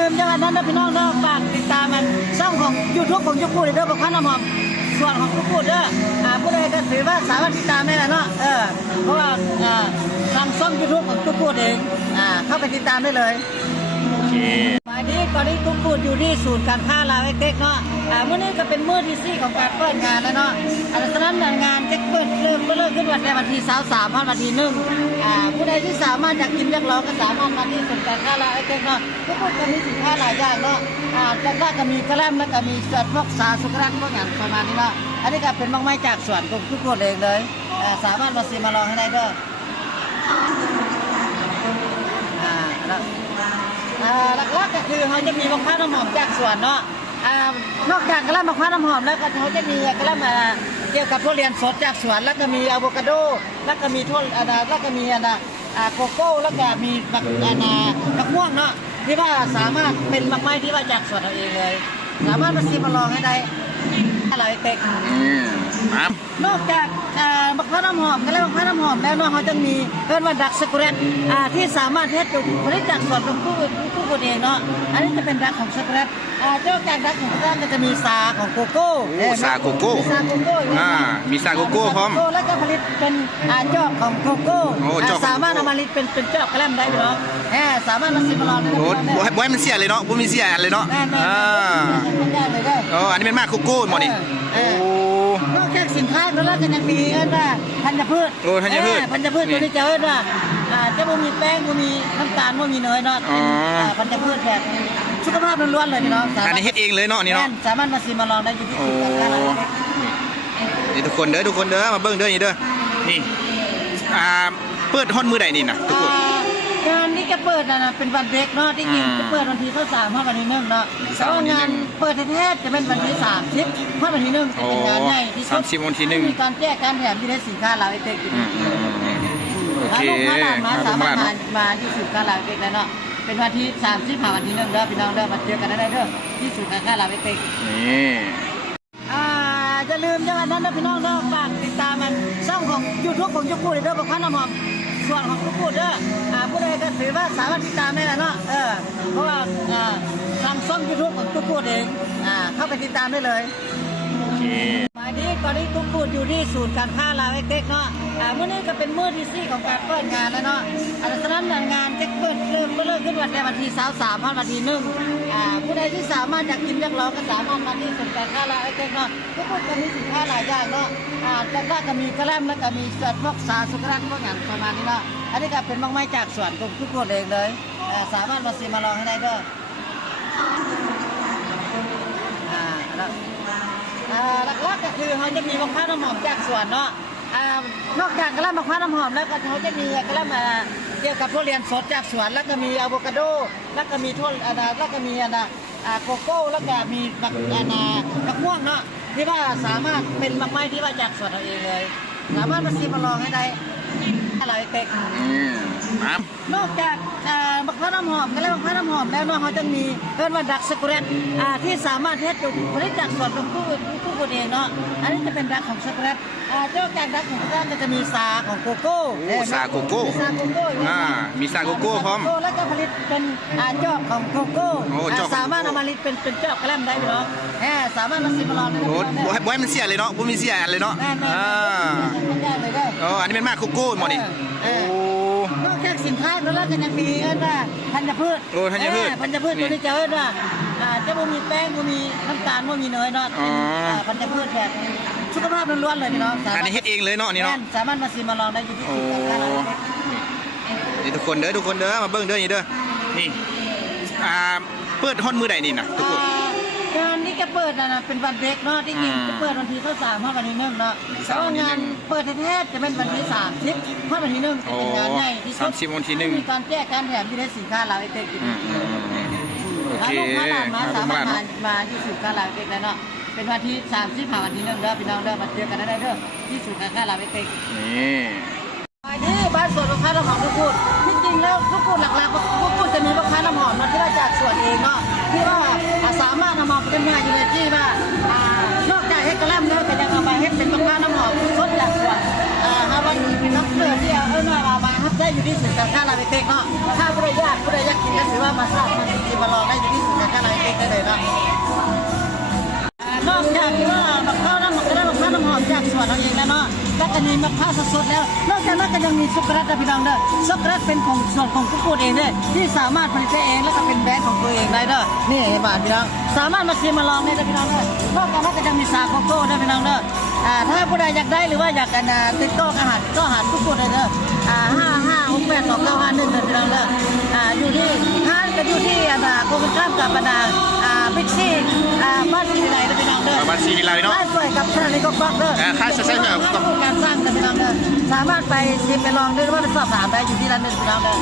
ลืมจังหวัดนั้นนะพี่น้องเด้อฝากติดตามมันช่องของยูทูบของยูทูบเด้อบอกข้าน้ำหอมส่วนของยูทูบเด้อผู้ใดก็ถือว่าสามารถติดตามได้แหละเนาะเพราะว่าทางช่องยูทูบของยูทูบเองเข้าไปติดตามได้เลยโอเควันนี้ตอนนี้ทุกคนอยู่ที่ศูนย์การค้าลาวเอ็กเนาะเมื่อนี้ก็เป็นมื้อที่4ของการเปิดงานแล้วเนาะฉะนั้นงานจะเปิดเริ่มขึ้นวันที่23วันที่1ผู้ใดที่สามารถอยากกินอยากลองก็สามารถมาที่ศูนย์การค้าลาวเอ็กเนาะทุกคนก็มีสินค้าหลายอย่างเนาะแล้วก็มีกระแลมแล้วก็มีสดพวกสาสุกรันพวกอย่างประมาณนี้เนาะอันนี้ก็เป็นบางไม้จากสวนของทุกคนเองเลยสามารถมาซื้อมาลองให้ได้ด้วยหลักๆก็คือเขาจะมีมะพร้าวน้ำหอมจากสวนเนาะนอกจากกระลำมะพร้าวน้ำหอมแล้วก็เขาจะมีกระลำเกี่ยวกับทุเรียนสดจากสวนแล้วก็มีอะโวคาโดแล้วก็มีแล้วก็มีโกโก้แล้วก็มีมะม่วงเนาะที่ว่าสามารถเป็นมะไม้ที่ว่าจากสวนเราเองเลยสามารถมาซื้อมาลองให้ได้อะไรเต็กนอกจากมะพร้าวน้ำหอมก็แล้วมะพร้าวน้ำหอมแล้วเนาะเขาจะมีเรียกว่าดักสกุเรตที่สามารถเทศผลิตจากส่วนของผู้คนเองเนาะอันนี้จะเป็นดักของสกุเรตเจ้าจากดักของสกุเรตก็จะมีซาของโกโก้ซาโกโก้มีซาโกโก้พร้อมแล้วก็ผลิตเป็นจอกของโกโก้สามารถเอามาผลิตเป็นจอกกระแลมได้เนาะสามารถมาซิมลองได้บ่ให้มันเสียเลยเนาะบ่มีเสียอันเลยเนาะอันนี้เป็นมากโกโก้หมดนี่นอกจากสินค้าแล้วก็ยังมีธัญพืชธัญพืชตัวนี้จะว่าจะบ่มีแป้งบ่มีน้ำตาลบ่มีเนยเนาะธัญพืชแบบสุขภาพล้วนๆเลยเนาะอันนี้เฮ็ดเองเลยเนาะนี่เนาะสามารถมาซิมาลองได้อยู่ที่ศูนย์การค้านี่ทุกคนเด้อมาเบิ่งเด้อนี่เด้อนี่เปิดฮอดมื้อใดนี่นะทุกคนงานนี้จะเปิดเป็นวันเด็กเนาะที่จริงจะเปิดวันที่23วันที่1เนาะแต่ว่างานเปิดแท้ๆจะเป็นวันที่30วันที่1เป็นงานใหญ่ที่สุด30วันที่1มีการแจกการแถมที่ได้สินค้าเราไอ้เต็กอยู่โอเคมาสามารถมาที่ศูนย์การค้าเราไอ้เต็กได้เนาะเป็นวันที่30วันที่1เด้อพี่น้องเด้อมาเจอกันได้เด้อที่ศูนย์การค้าเราไอ้เต็กนี่จะลืมจังหวัดนั้นนะพี่น้องเด้อฝากติดตามมันช่องของยูทูบของยูทูบเด้อบอกข้าน้ำหอมส่วนของยูทูบเด้อผู้ใดก็ถือว่าสามารถติดตามได้แหละเนาะเพราะว่าทางช่องยูทูบของยูทูบเองเข้าไปติดตามได้เลยวันนี้ตอนนี้ทุกคนอยู่ที่ศูนย์การค้าลาวเอ็กเนาะเมื่อนี้ก็เป็นมื้อที่4ของการเปิดงานแล้วเนาะฉะนั้นงานจะเปิดเริ่มขึ้นวันที่23วันที่1ผู้ใดที่สามารถอยากกินอยากลองก็สามารถมาที่ศูนย์การค้าลาวเอ็กเนาะทุกคนก็มีสินค้าหลายอย่างเนาะแล้วก็มีกระแลมแล้วก็มีสดพวกสาสุกรันพวกอย่างประมาณนี้เนาะอันนี้ก็เป็นบางไม้จากสวนของทุกคนเองเลยสามารถมาซื้อมาลองให้ได้ด้วยหลักๆก็คือเขาจะมีมะพร้าวน้ำหอมจากสวนเนาะนอกจากกระลำมะพร้าวน้ำหอมแล้วก็เขาจะมีกระลำเกี่ยวกับทุเรียนสดจากสวนแล้วก็มีอะโวคาโดแล้วก็มีแล้วก็มีโกโก้แล้วก็มีมะม่วงเนาะที่ว่าสามารถเป็นมะไม้ที่ว่าจากสวนเราเองเลยสามารถมาซื้อมาลองให้ได้อะไรเต็กนอกจากมะพร้าวน้ำหอมก็แล้วมะพร้าวน้ำหอมแล้วเนาะเขาจะมีเรียกว่าดักสกุเรตที่สามารถเทศผลิตจากส่วนของผู้คนเองเนาะอันนี้จะเป็นดักของสกุเรตเจ้าจากดักของสกุเรตก็จะมีซาของโกโก้ซาโกโก้มีซาโกโก้พร้อมแล้วก็ผลิตเป็นจอกของโกโก้สามารถเอามาผลิตเป็นจอกกระแลมได้เนาะสามารถมาซิมลองได้บ่ให้มันเสียเลยเนาะบ่มีเสียอันเลยเนาะอันนี้เป็นมากโกโก้หมดนี่นอกจากสินค้าแล้วก็ยังมีธัญพืชธัญพืชตัวนี้จะว่าจะบ่มีแป้งบ่มีน้ำตาลบ่มีเนยเนาะธัญพืชแบบสุขภาพล้วนๆเลยพี่น้องอันนี้เฮ็ดเองเลยเนาะนี่เนาะสามารถมาซื้อมาลองได้อยู่ที่ศูนย์การค้านี่ทุกคนเด้อมาเบิ่งเด้อนี่เด้อนี่เปิดฮอดมื้อใดนี่นะทุกคนงานนี้จะเปิดเป็นวันเด็กเนาะที่จริงจะเปิดวันที่23วันที่1เนาะแต่ว่างานเปิดแท้ๆจะเป็นวันที่30วันที่1เป็นงานใหญ่ที่สุด30วันที่1มีการแจกการแถมที่ได้สินค้าเราไอ้เต็กอยู่โอเคมาสามารถมาที่ศูนย์การค้าเราไอ้เต็กได้เนาะเป็นวันที่30วันที่1เด้อพี่น้องเด้อมาเจอกันได้เด้อที่ศูนย์การค้าเราไอ้เต็กนี่บ้านสวนมะพร้าวน้ำหอมทุกคนที่จริงแล้วทุกคนหลักๆทุกคนจะมีมะพร้าวน้ำหอมมาที่ว่าจากสวนเองเนาะที่ว่าสามารถนำมาเป็นงานอยู่ในที่ว่านอกจากให้กระแลมแล้วก็ยังเอามาให้เป็นมะพร้าวน้ำหอมสดจากสวนวันนี้เป็นน้ำเกลือที่มาฮับได้อยู่ที่ศูนย์การค้าเราไอ้เต็กเนาะถ้าผู้ใดอยากกินก็ถือว่ามาทราบมาลองได้อยู่ที่ จะมีมะพร้าวสดๆแล้วนอกจากนั้นก็ยังมีช็อกโกแลตนะพี่น้องเด้อช็อกโกแลตเป็นของส่วนของกุ๊กกูดเองด้วยที่สามารถผลิตได้เองแล้วก็เป็นแบรนด์ของตัวเองได้เด้อนี่เห็นป่ะพี่น้องสามารถมาชิมมาลองได้พี่น้องเด้อนอกจากนั้นก็ยังมีชาโกโก้ด้วยพี่น้องเด้อถ้าผู้ใดอยากได้หรือว่าอยากกันติดต่ออาหารก็อาหารกุ๊กกูดได้เด้อ55682951เด้อพี่น้องเด้ออยู่ที่ห้างก็อยู่ที่โกงข้ามกับบรรดาบิ๊กซี่บ้านสีวิไลเด้อพี่น้องเด้อ บ้านศรีวิไลเนาะ สวยกับชาลีก็บล็อกเด้อ ค่าใช้จ่ายกับ การสร้างกันพี่น้องเด้อสามารถไปชิมไปลองด้วยหรือว่าไปสอบถามได้อยู่ที่ร้านเดินพี่น้องเด้อ